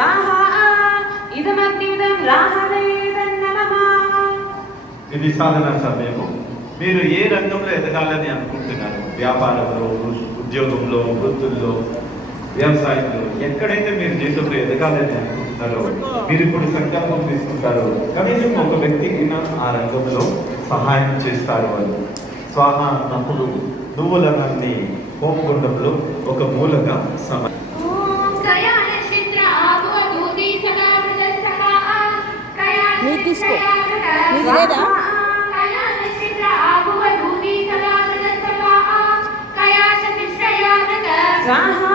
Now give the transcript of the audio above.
స్వాహా ఇదమగ్నిదం రాహవేదన్నమః. ఇది సాధన సమయము. మీరు ఏ రంగంలో ఎదగాలని అనుకుంటున్నారు? వ్యాపారంలో, ఉద్యోగంలో, వృత్తుల్లో, వ్యవసాయంలో, ఎక్కడైతే మీరు జీవితంలో ఎదగాలని అనుకుంటున్నారో మీరు ఇప్పుడు సంకల్పం తీసుకుంటారో కనీసం ఒక వ్యక్తికి ఆ రంగంలో సహాయం చేస్తారు అని. స్వాహ అన్నప్పుడు నువ్వులన్నీ హోమగుండంలో ఒక మూలగా సమయం. స్వాహా